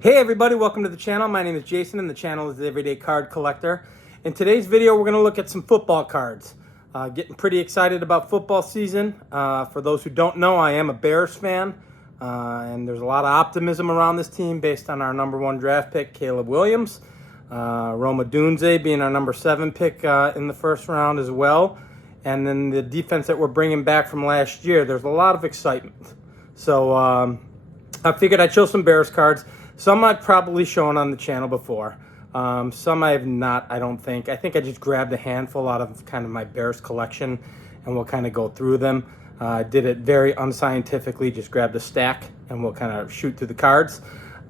Hey everybody, welcome to the channel. My name is Jason and the channel is the Everyday Card Collector. In today's video, we're going to look at some football cards. Getting pretty excited about football season. For those who don't know, I am a Bears fan. And there's a lot of optimism around this team based on our number 1 draft pick, Caleb Williams. Rome Odunze being our number 7 pick in the first round as well. And then the defense that we're bringing back from last year, there's a lot of excitement. So I figured I'd show some Bears cards. Some I've probably shown on the channel before. Some I have not, I don't think. I think I just grabbed a handful out of kind of my Bears collection and we'll kind of go through them. I did it very unscientifically, just grabbed a stack and we'll kind of shoot through the cards.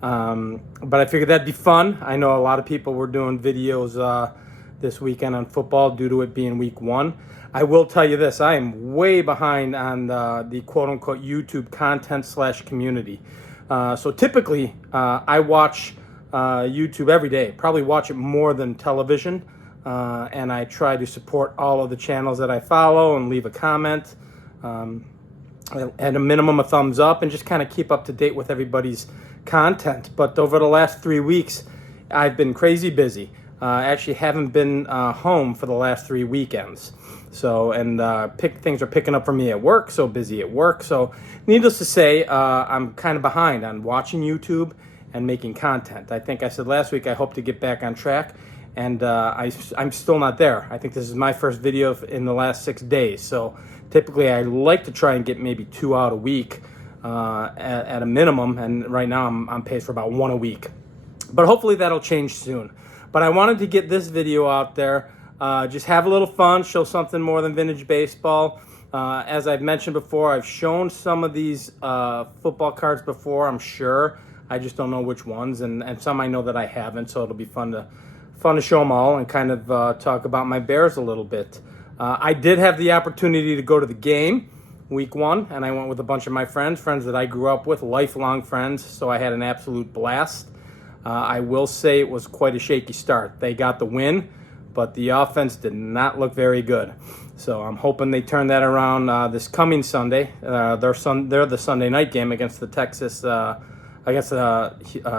But I figured that'd be fun. I know a lot of people were doing videos this weekend on football due to it being week 1. I will tell you this, I am way behind on the quote-unquote YouTube content / community. So typically, I watch YouTube every day, probably watch it more than television, and I try to support all of the channels that I follow and leave a comment, at a minimum a thumbs up, and just kind of keep up to date with everybody's content. But over the last 3 weeks, I've been crazy busy. Actually haven't been home for the last 3 weekends. So, and things are picking up for me at work, so busy at work. So needless to say, I'm kind of behind on watching YouTube and making content. I think I said last week I hope to get back on track, and I'm still not there. I think this is my first video in the last 6 days. So typically I like to try and get maybe 2 out a week at a minimum, and right now I'm on pace for about 1 a week. But hopefully that'll change soon. But I wanted to get this video out there. Just have a little fun, show something more than vintage baseball. As I've mentioned before, I've shown some of these football cards before, I'm sure. I just don't know which ones, and some I know that I haven't, so it'll be fun to show them all and kind of talk about my Bears a little bit. I did have the opportunity to go to the game week 1, and I went with a bunch of my friends that I grew up with, lifelong friends, so I had an absolute blast. I will say it was quite a shaky start. They got the win, but the offense did not look very good. So I'm hoping they turn that around this coming Sunday. They're the Sunday night game against the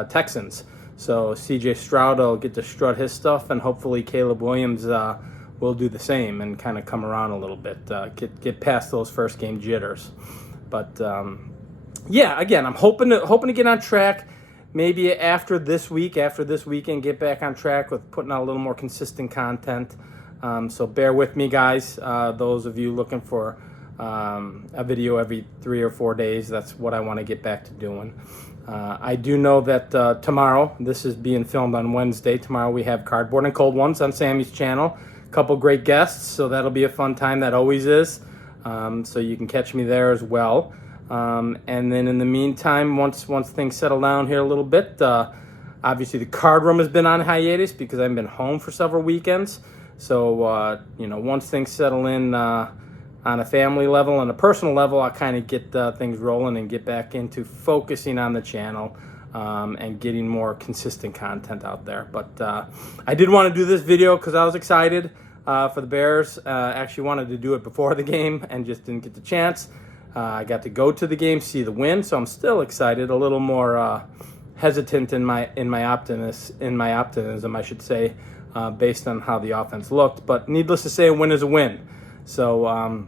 Texans. So C.J. Stroud will get to strut his stuff, and hopefully Caleb Williams will do the same and kind of come around a little bit, get past those first game jitters. But yeah, again, I'm hoping to get on track. Maybe after this weekend, get back on track with putting out a little more consistent content. So bear with me, guys. Those of you looking for a video every 3 or 4 days, that's what I want to get back to doing. I do know that tomorrow, this is being filmed on Wednesday. Tomorrow we have Cardboard and Cold Ones on Sammy's channel. A couple great guests, so that'll be a fun time. That always is. So you can catch me there as well. And then in the meantime, once things settle down here a little bit, obviously the card room has been on hiatus because I've been home for several weekends. So, once things settle in on a family level and a personal level, I'll kind of get things rolling and get back into focusing on the channel and getting more consistent content out there. But I did want to do this video because I was excited for the Bears. Actually wanted to do it before the game and just didn't get the chance. I got to go to the game, see the win, so I'm still excited. A little more hesitant in my optimism, I should say, based on how the offense looked. But needless to say, a win is a win. So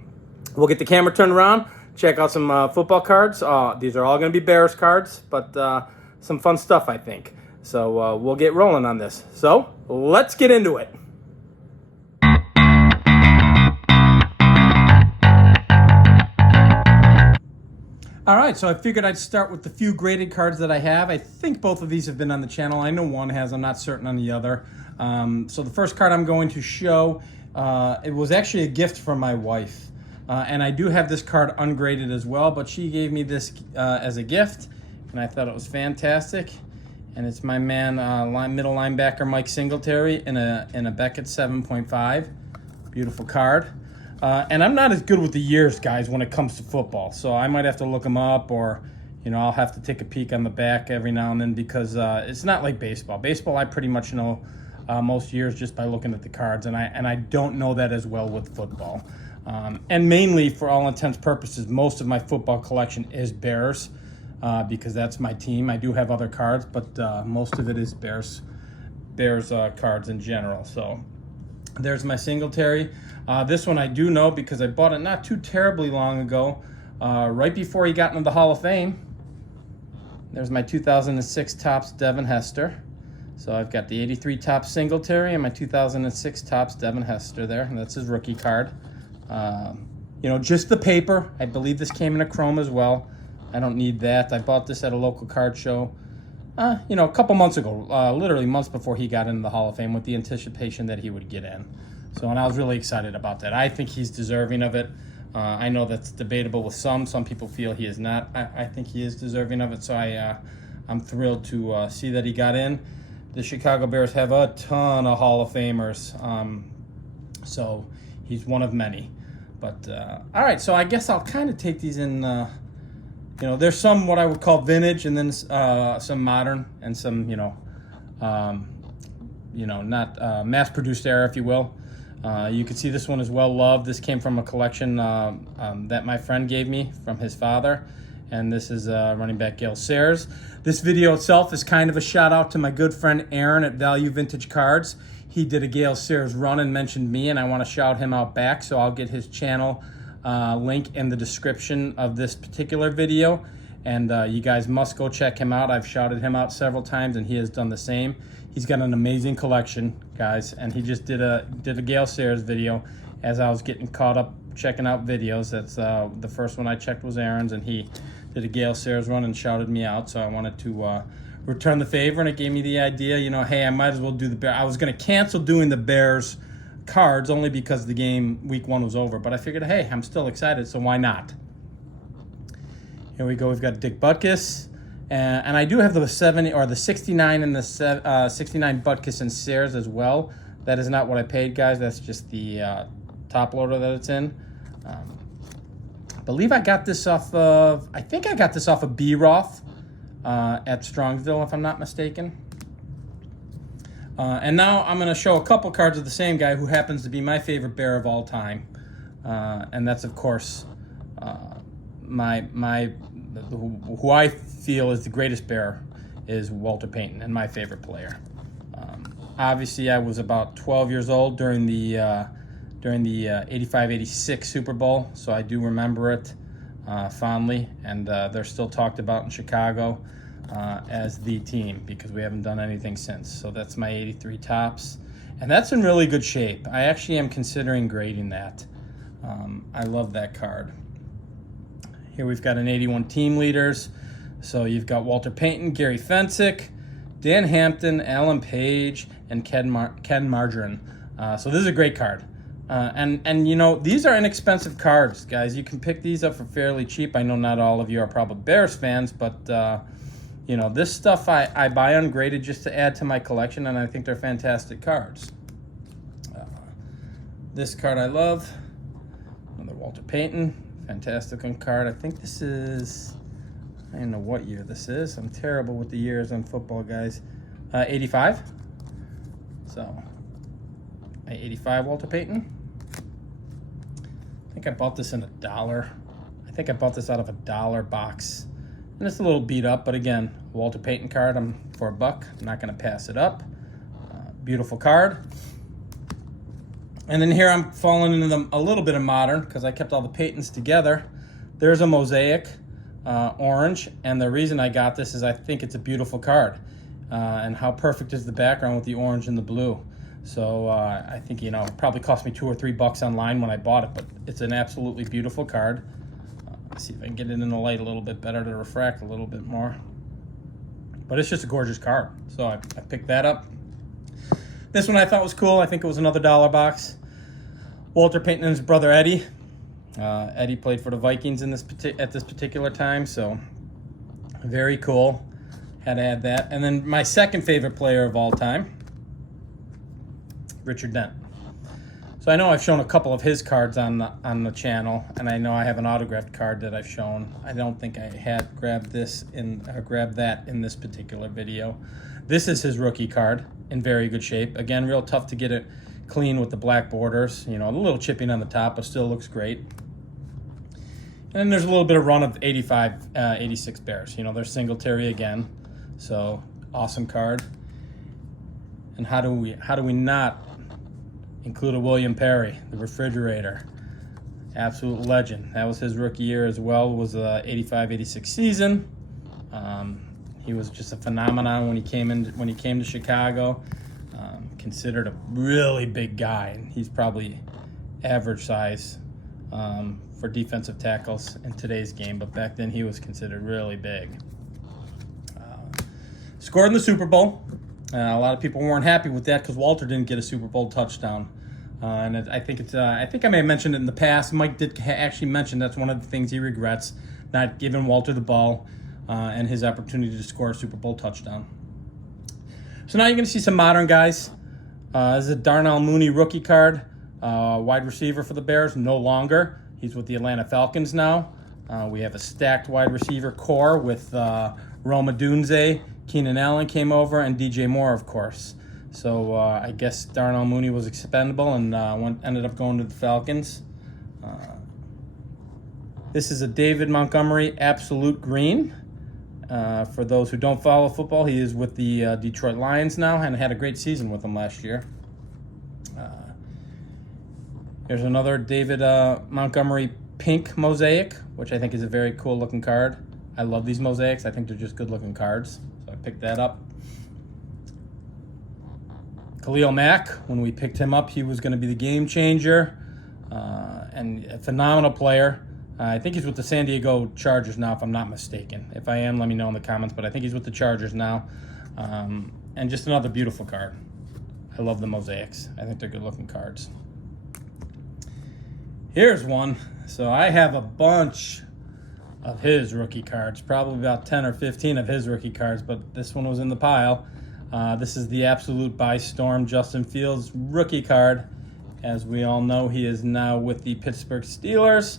we'll get the camera turned around, check out some football cards. These are all going to be Bears cards, but some fun stuff, I think. So we'll get rolling on this. So let's get into it. All right, so I figured I'd start with the few graded cards that I have. I think both of these have been on the channel. I know one has, I'm not certain on the other. So the first card I'm going to show, it was actually a gift from my wife. And I do have this card ungraded as well, but she gave me this as a gift, and I thought it was fantastic. And it's my man, middle linebacker Mike Singletary in a Beckett 7.5. Beautiful card. And I'm not as good with the years, guys, when it comes to football. So I might have to look them up, or, I'll have to take a peek on the back every now and then because it's not like baseball. Baseball, I pretty much know most years just by looking at the cards, and I don't know that as well with football. And mainly, for all intents and purposes, most of my football collection is Bears. because that's my team. I do have other cards, but most of it is Bears cards in general. So there's my Singletary. This one I do know because I bought it not too terribly long ago, right before he got into the Hall of Fame. There's my 2006 Topps Devin Hester. So I've got the 83 Topps Singletary and my 2006 Topps Devin Hester there, and that's his rookie card. Just the paper. I believe this came in a chrome as well. I don't need that. I bought this at a local card show, a couple months ago, literally months before he got into the Hall of Fame, with the anticipation that he would get in. So, and I was really excited about that. I think he's deserving of it. I know that's debatable with some. Some people feel he is not. I think he is deserving of it. So I'm thrilled to see that he got in. The Chicago Bears have a ton of Hall of Famers. So he's one of many. But, all right, so I guess I'll kind of take these in, there's some what I would call vintage, and then some modern, and some, not mass-produced era, if you will. You can see this one is well loved. This came from a collection that my friend gave me from his father, and this is running back Gale Sayers. This video itself is kind of a shout out to my good friend Aaron at Value Vintage Cards. He did a Gale Sayers run and mentioned me, and I want to shout him out back, so I'll get his channel link in the description of this particular video, and you guys must go check him out. I've shouted him out several times, and he has done the same. He's got an amazing collection, guys, and he just did a Gale Sayers video as I was getting caught up checking out videos. That's the first one I checked was Aaron's, and he did a Gale Sayers run and shouted me out, so I wanted to return the favor, and it gave me the idea, hey, I might as well do the Bears. I was going to cancel doing the Bears cards only because the game week 1 was over, but I figured, hey, I'm still excited, so why not? Here we go. We've got Dick Butkus, and I do have the 70 or the 69 and the 69 Butkus and Sayers as well. That is not what I paid, guys. That's just the top loader that it's in. I believe I got this off of, B. Roth at Strongsville, if I'm not mistaken. And now I'm going to show a couple cards of the same guy who happens to be my favorite Bear of all time. And that's, of course, who I feel is the greatest Bear is Walter Payton, and my favorite player. Obviously, I was about 12 years old during the 85-86 Super Bowl, so I do remember it fondly, and they're still talked about in Chicago as the team because we haven't done anything since. So that's my 83 Topps, and that's in really good shape. I actually am considering grading that. I love that card. Here we've got an 81 Team Leaders. So you've got Walter Payton, Gary Fensick, Dan Hampton, Alan Page, and Ken Margarine. So this is a great card. And these are inexpensive cards, guys. You can pick these up for fairly cheap. I know not all of you are probably Bears fans, but this stuff I buy ungraded just to add to my collection, and I think they're fantastic cards. This card I love, another Walter Payton, fantastic card. I think this is, I don't know what year this is. I'm terrible with the years on football, guys. 85. So, 85 Walter Payton. I think I bought this in $1. I think I bought this out of $1 box. And it's a little beat up, but again, Walter Payton card, I'm for $1. I'm not going to pass it up. Beautiful card. And then here I'm falling into a little bit of modern because I kept all the Paytons together. There's a Mosaic orange, and the reason I got this is I think it's a beautiful card. And how perfect is the background with the orange and the blue. So I think, it probably cost me $2 or $3 online when I bought it, but it's an absolutely beautiful card. Let's see if I can get it in the light a little bit better to refract a little bit more. But it's just a gorgeous card. So I picked that up. This one I thought was cool. I think it was another $1 box. Walter Payton and his brother Eddie. Eddie played for the Vikings at this particular time, so very cool. Had to add that. And then my second favorite player of all time, Richard Dent. So I know I've shown a couple of his cards on the channel, and I know I have an autographed card that I've shown. I don't think I had grabbed that in this particular video. This is his rookie card in very good shape. Again, real tough to get it clean with the black borders. A little chipping on the top, but still looks great. And there's a little bit of run of 85, 86 Bears. You know, there's Singletary again. So, awesome card. And how do we not include a William Perry, the refrigerator? Absolute legend. That was his rookie year as well, was the 85-86 season. He was just a phenomenon when he came to Chicago. Considered a really big guy. He's probably average size for defensive tackles in today's game, but back then he was considered really big. Scored in the Super Bowl. A lot of people weren't happy with that because Walter didn't get a Super Bowl touchdown. I think I may have mentioned it in the past. Mike did actually mention that's one of the things he regrets, not giving Walter the ball and his opportunity to score a Super Bowl touchdown. So now you're going to see some modern guys. This is a Darnell Mooney rookie card, wide receiver for the Bears. No longer. He's with the Atlanta Falcons now. We have a stacked wide receiver core with Rome Odunze, Keenan Allen came over, and DJ Moore, of course. So I guess Darnell Mooney was expendable and ended up going to the Falcons. This is a David Montgomery Absolute Green. For those who don't follow football, he is with the Detroit Lions now and had a great season with them last year. Here's another David Montgomery Pink Mosaic, which I think is a very cool looking card. I love these mosaics. I think they're just good looking cards. So I picked that up. Khalil Mack, when we picked him up, he was going to be the game changer and a phenomenal player. I think he's with the San Diego Chargers now, if I'm not mistaken. If I am, let me know in the comments, but I think he's with the Chargers now. And just another beautiful card. I love the mosaics. I think they're good-looking cards. Here's one. So I have a bunch of his rookie cards, probably about 10 or 15 of his rookie cards, but this one was in the pile. This is the Absolute by Storm Justin Fields rookie card. As we all know, he is now with the Pittsburgh Steelers.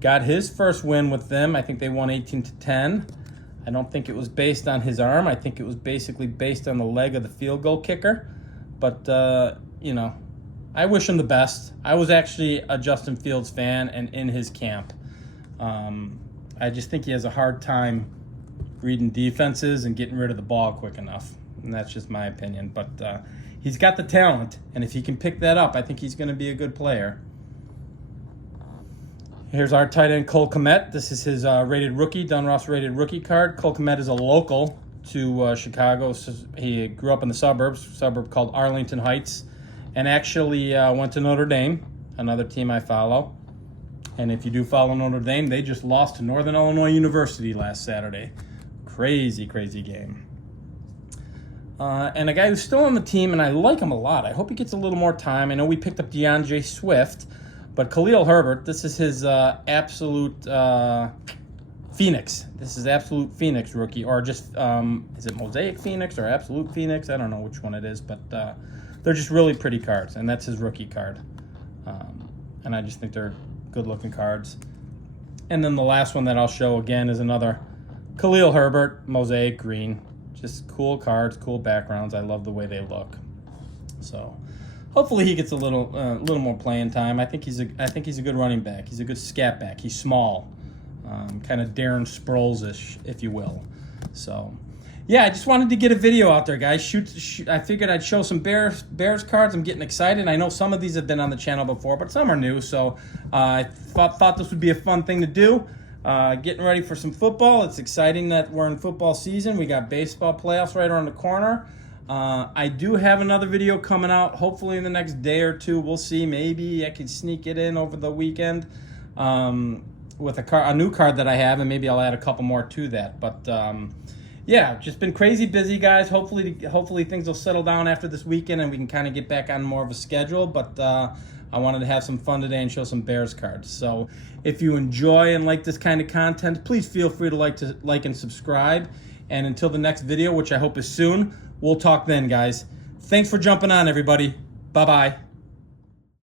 Got his first win with them. I think they won 18-10. I don't think it was based on his arm. I think it was basically based on the leg of the field goal kicker. But, you know, I wish him the best. I was actually a Justin Fields fan and in his camp. I just think he has a hard time reading defenses and getting rid of the ball quick enough. And that's just my opinion. But he's got the talent, and if he can pick that up, I think he's going to be a good player. Here's our tight end, Cole Kmet. This is his rated rookie, Dunross rated rookie card. Cole Kmet is a local to Chicago. So he grew up in the suburb called Arlington Heights, and actually went to Notre Dame, another team I follow. And if you do follow Notre Dame, they just lost to Northern Illinois University last Saturday. Crazy, crazy game. And a guy who's still on the team, and I like him a lot. I hope he gets a little more time. I know we picked up DeAndre Swift, but Khalil Herbert, this is his Absolute Phoenix. This is Absolute Phoenix rookie, or just, is it Mosaic Phoenix or Absolute Phoenix? I don't know which one it is, but they're just really pretty cards, and that's his rookie card. And I just think they're good-looking cards. And then the last one that I'll show again is another Khalil Herbert Mosaic Green. Just cool cards, cool backgrounds. I love the way they look. So hopefully he gets a little more playing time. I think he's a good running back. He's a good scat back. He's small, kind of Darren Sproles-ish, if you will. So yeah, I just wanted to get a video out there, guys. I figured I'd show some Bears cards. I'm getting excited. I know some of these have been on the channel before, but some are new. So I thought this would be a fun thing to do. Getting ready for some football. It's exciting that we're in football season. We got baseball playoffs right around the corner. I do have another video coming out, hopefully in the next day or two. We'll see. Maybe I could sneak it in over the weekend with a new card that I have, and maybe I'll add a couple more to that. But yeah, just been crazy busy, guys. Hopefully things will settle down after this weekend and we can kind of get back on more of a schedule. But I wanted to have some fun today and show some Bears cards. So if you enjoy and like this kind of content, please feel free to like and subscribe. And until the next video, which I hope is soon, we'll talk then, guys. Thanks for jumping on, everybody. Bye-bye.